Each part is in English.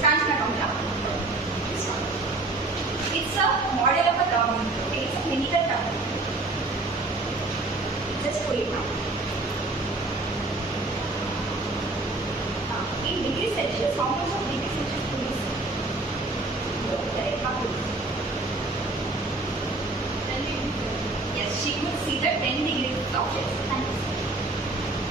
expansion account. It's a model of a term. Okay? It's a clinical term. Just put it down. In degrees Celsius, how much of degrees Celsius do you see? Correct? How much? 10 degrees. Yes, she could see the 10 degrees of Celsius.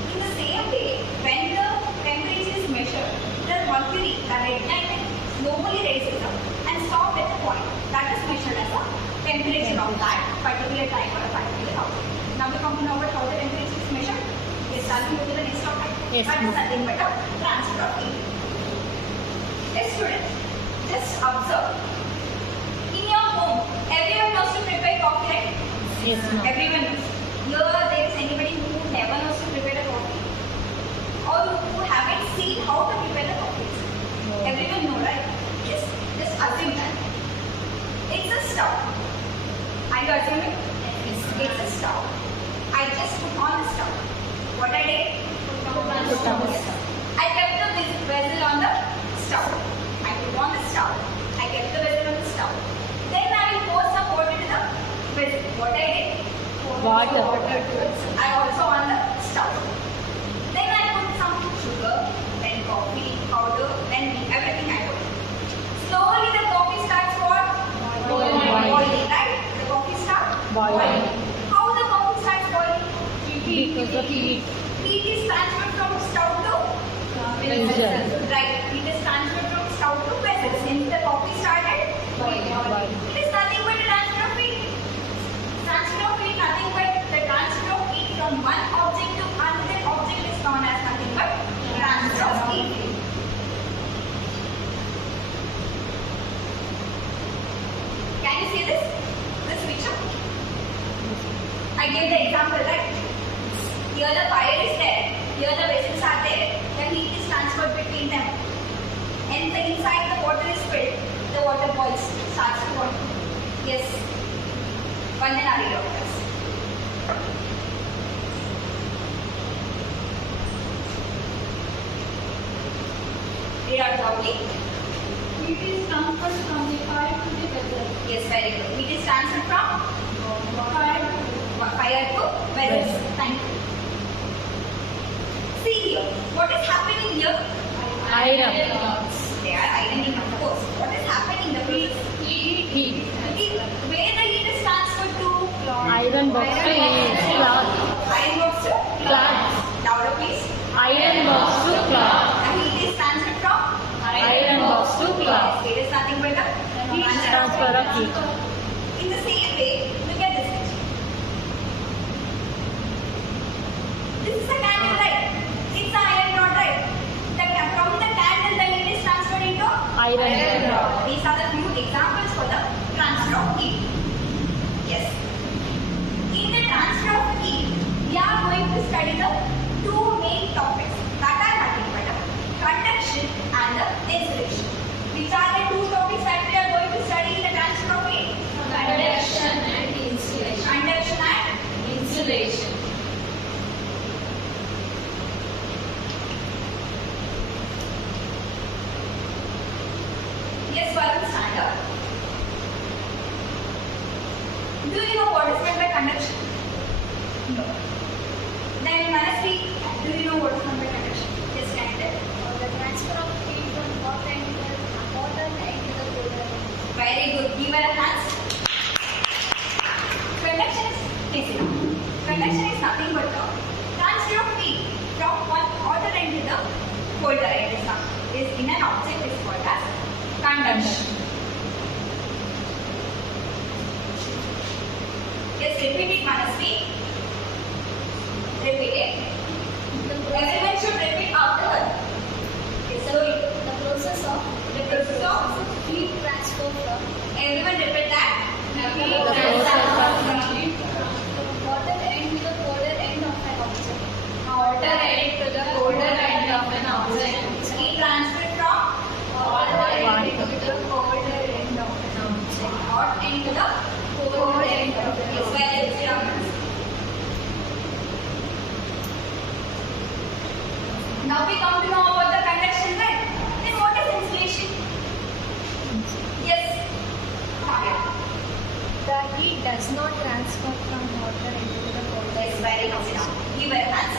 In the same way, when the temperature is measured, the mercury, the red line, slowly raises up and stops at the point that is measured as the temperature of that particular time or a particular object. Now we come to know about how the temperature is measured. Yes, shall we go to the next topic? Yes, that is nothing but a transfer of heat. Yes, students, just observe. In your home, everyone knows to prepare coffee, right? Yes, ma'am. Everyone knows. Here, there is anybody who never knows to prepare the coffee, or who haven't seen how to prepare the coffee. No. Everyone know, right? Yes. Just assume that. It's a stove. Are you assuming? Yes. It's a stove. I just put on the stove. What I did? Put on the stove. I kept the vessel on the stove. I put on the stove. I kept the vessel on the stove. Then I will pour some water to the vessel. What I did? Water. I also on the stove. Then I put some sugar, then coffee powder, then everything I put. Slowly the coffee starts what? Boiling, right? The coffee starts Boiling. How the coffee starts boiling? Because of heat. Heat is transferred from stove to Vessel. right. Heat is transferred from stove to vessel. Since the coffee started boiling. It is nothing but a transfer of heat. Transfer of heat, nothing but the transfer of heat from one object to another object is known as nothing but transfer of heat. Can you see this? This picture? I gave the example, right? Here the fire is there, here the vessels are there, the heat is transferred between them. And the inside the water is filled, the water boils, starts to boil. Yes. Vandanari doctors. Read out loudly. Heat is transferred from the fire to the vessel. Yes, very good. Heat is transferred from Fire fire to vessels. Thank you. See here, what is happening here? Iron. They are ironing, of course. What is happening? The heat. Heat. Where the heat is transferred to? Iron box to cloth. Iron box to? Cloth. Louder, please. Iron box to cloth. The heat is transferred from? Iron box to cloth. It is nothing but a Heat transfer of heat. In the same way, look at this picture. This is a candle, right? It's an iron rod, right? From the candle, the heat is transferred into Iron rod. These are the few examples for the transfer of heat. Yes. In the transfer of heat, we are going to study the two main topics that are nothing but the conduction and the insulation. Which are the two topics that we are going to study in the transfer of heat? Conduction and insulation. Conduction and Insulation. yes, Varun, stand up. Do you know what is meant by conduction? No. Then Manasvi, do you know what is meant by conduction? Yes, stand up. The transfer of heat from hot end to the colder end. Very good. Give her a hand. Conduction is easy. Conduction is nothing but the transfer of heat from one hotter end to the colder end is in an object is called as conduction. Yes, repeat it, Manasvi. Repeat it. Everyone should repeat after her. Yes, slowly. The process of heat transfer from Everyone repeat that. heat transfer from the hotter end to the colder end of an object. Hotter end to the colder end of an object. Heat transferred from Hot end to the colder end of an object. hot end to the cold end of an object. Very good. Now we come to know about the conduction, right? Then what is insulation? it does not transfer from water into the colder. Yes, very good. Give your hands.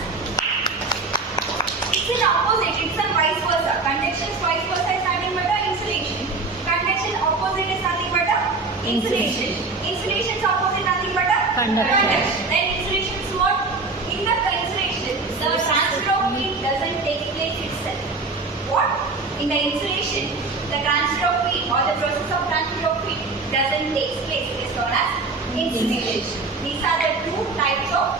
It's in opposite. It's a vice versa. Conduction vice versa is nothing but a insulation. Conduction opposite is nothing but a insulation. Insulation's opposite nothing but a Conduction. Then insulation is what? In the insulation, the transfer of heat doesn't take place itself. What? In the insulation, the transfer of heat or the process of transfer of heat doesn't take place. It is known as insulation. These are the two types of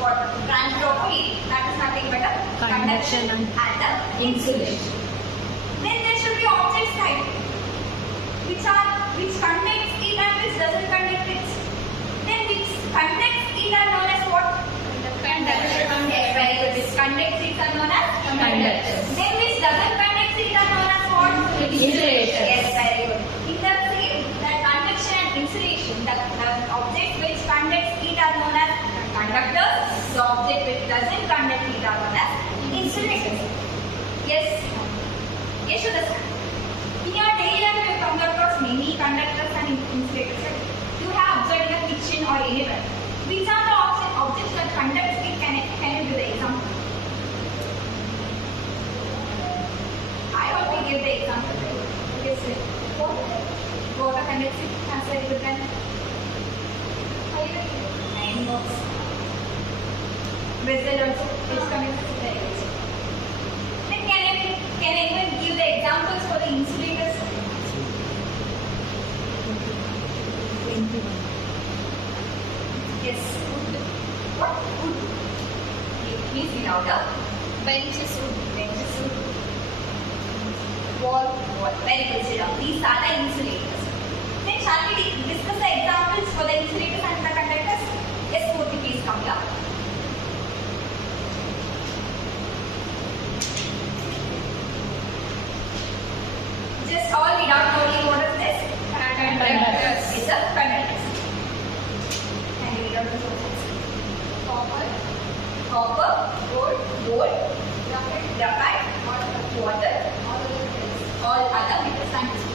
what? Transfer of heat. That is nothing but a Conduction and the insulation. Then there should be object type, which conducts heat and which doesn't conduct it. Then which conducts heat are known as what? Conductors. Yes, very good. Which conducts heat are known as Conductors. Then which doesn't conduct heat are known as what? Insulation. Yes, very good. In the same, the conduction and insulation, the object which conducts heat are known as conductors. The object which doesn't conduct heat are known as insulators. Yes. Yes, Shudhasana. In your daily life, you come across many conductors and insulators. Right? You have observed in a kitchen or anywhere. Which are the objects that conduct heat? Can you give the example? I already give the example. Yes, sir. Water conducts heat. As I give them. Iron box. Vessel also. Which conducts heat? Then can anyone give the examples for the insulators? Yes. What? Wood. Please be louder. Bench is wood. Bench is wood. Wall. Very good, Sridhar. These are the insulators. Then shall we discuss the examples for the insulators and the conductors? Yes, Purti, please come here. Just all without knowing what is this? Conductors. It's a conductors. And we read out the sources. Copper, gold, graphite, water, all other metals and metals.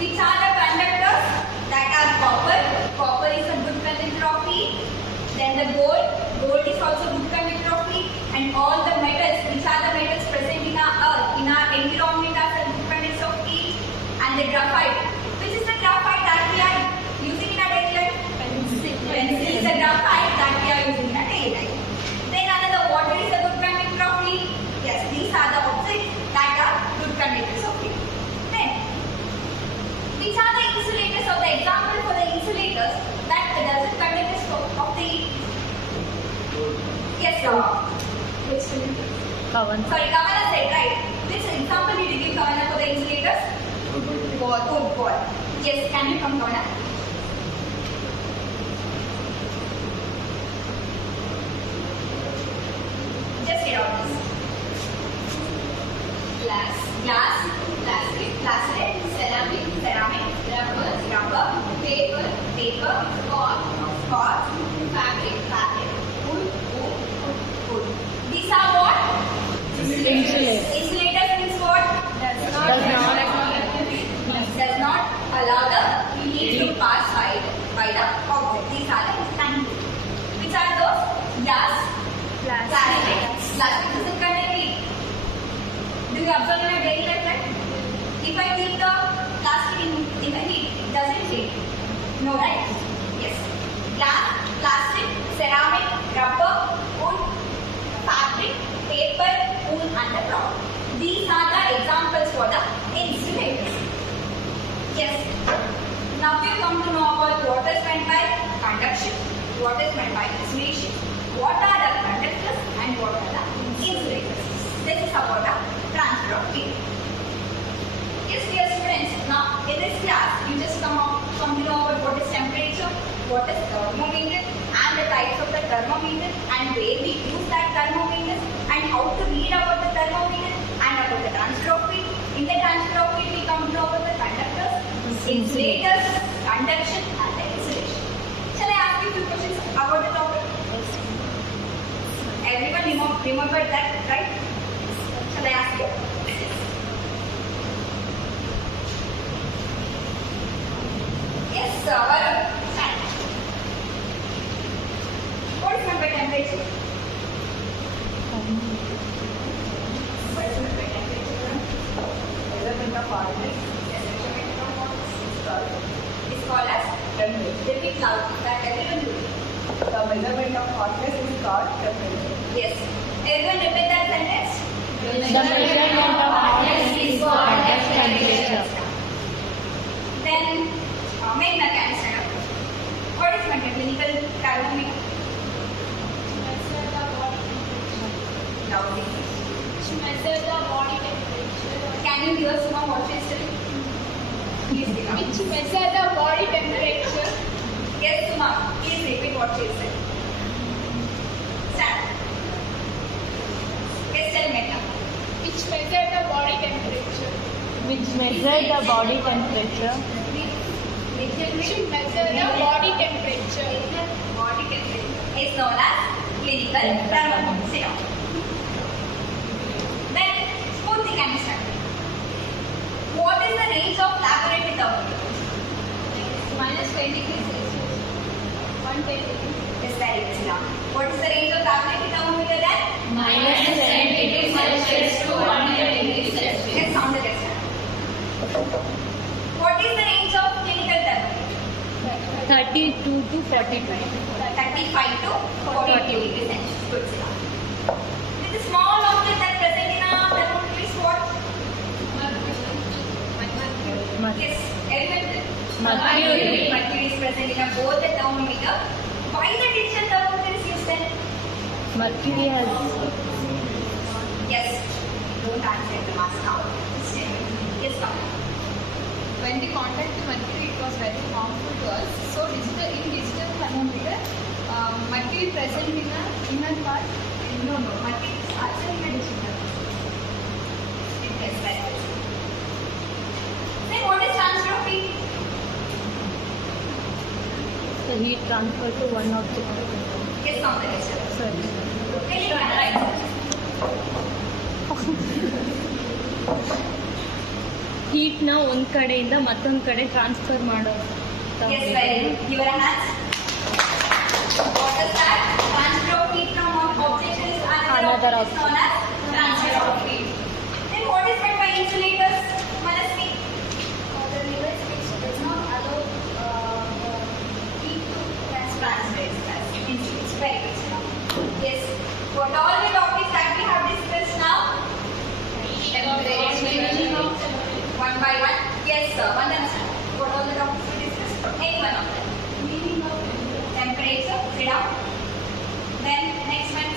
Which are the conductors? That are copper. Copper is a good conductor of heat. Then the gold is also good conductor of heat. And all the metals, which are the metals present in our earth, in our environment as a good conductor of heat. And the graphite. Which is the graphite that we are using in our daily life? Pencil is the graphite that we are using in our daily life. Then another water is a good conductor of heat. Yes, these are the objects that are good conductors of heat. Then, which are the insulators or the example for the insulators that doesn't conduct of the heat? Yes, sir. Which one? Kavan. Sorry, Kavana said, right? Which example did you give, Kavana, for the insulators? Wood. Yes, can you come, Kavana? Just read out this. Glass, plastic, ceramic, rubber, paper, cork, fabric, wood. These are what? Insulators. Insulators means what? Does not allow the heat to pass by the object. These are the insulators. Which are those? Glass, plastic. Plastic doesn't conduct heat. Do you observe in your daily life, right? If I keep the plastic in the heat, does it heat? No, right? Yes. Glass, plastic, ceramic, rubber, wood, fabric, paper, wool and the cloth. These are the examples for the insulators. Yes. Now we come to know about what is meant by conduction, what is meant by insulation, what are the conductors and what are the insulators. This is about the transfer of heat. Yes, dear students, now in this class you just come to know about what is temperature, what is thermometer and the types of the thermometer and where we use that thermometer and how to read about the thermometer and about the transfer of heat. In the transfer of heat we come to know about the conductors, insulators, conduction and the insulation. Shall I ask you a few questions about the topic? Everyone remember that, right? Shall I ask you? Yes, sir. temperature? What is the measurement temperature? Measurement of hardness. Yes, measurement of hardness is called as temperature. Repeat loud. That everyone do. The measurement of hardness is called temperature. Yes. Everyone repeat that sentence. The measurement of hardness is called as temperature. Then, main mechanism. What is clinical thermometer? Measure the body temperature. Loudly. Measure the body temperature. Can you give us more what she is telling? Please give us. Which measure the body temperature. Yes, Suma. Please repeat what she said. Start. Yes, tell me now. Which measure the body temperature. Which measure the body temperature. Which measure the body temperature. Body temperature is known as clinical thermometer. Sit down. Then, smoothie can be started. What is the range of laboratory thermometer? -20 degrees Celsius. 110 degrees. Yes, very good. Sit down. What is the range of laboratory thermometer then? -70 degrees Celsius to 100 degrees Celsius. Yes, Soundarya. What is the range of clinical thermometer? 32 to 42. 35 to 42 degrees Celsius. Good. Sit down. With the small object that present in a thermometer is what? Yes, everyone. Mercury. Mercury is present in both the thermometer. Why the digital thermometer is used then? Mercury has. Yes. Don't answer the mask now. Yes, ma'am. When we contact the mercury, it was very harmful to us. So, in digital thermometer, mercury present in the inner part. No. Mercury is also in a digital. Yes, very good. Then what is transfer of heat? The heat transfer to one object. Yes, Soundarya. Sorry. Right. Heat ನ ಒಂದ್ ಕಡೆಯಿಂದ ಮತ್ತೊಂದ್ ಕಡೆ transfer ಮಾಡೋ. Yes, very good. Your hands. What is that? Transfer of heat from one object is another object is known as transfer of heat. Then what is meant by insulators? Manasvi. The device which does not allow heat to transfer. Insulators. Very good. Yes. What all the topics that we have discussed now? Temperature. One by one. Yes, sir. One understand. What all the topics we discussed? Any one of them. Meaning of Temperature. Sit down. Then next one.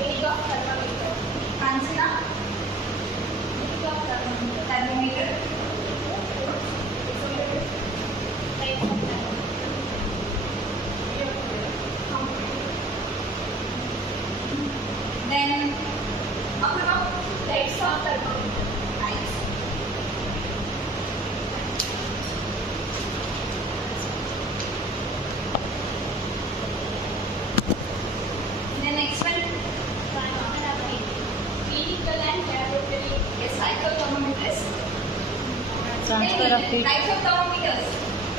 range of thermometer. Answer. Range of thermometer. Thermometer. Type of thermometer. Then Apurva. Types of thermometer. Nice. Then next one. Clinical and laboratory. Yes, types of thermometers. Transfer of heat. Types of thermometers.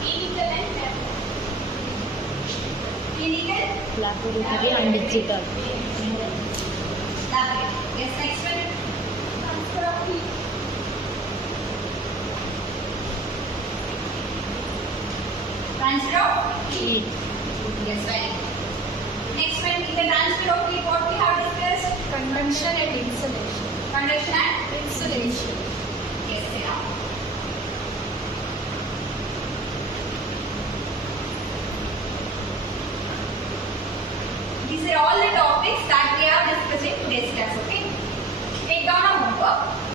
Clinical and laboratory. Clinical. Laboratory and digital. Laboratory. Yes, next one. Transfer of heat. Transfer of Heat. yes, right. Next one, in the transfer of heat, what we have discussed? Conduction and insulation. Conduction and Insulation.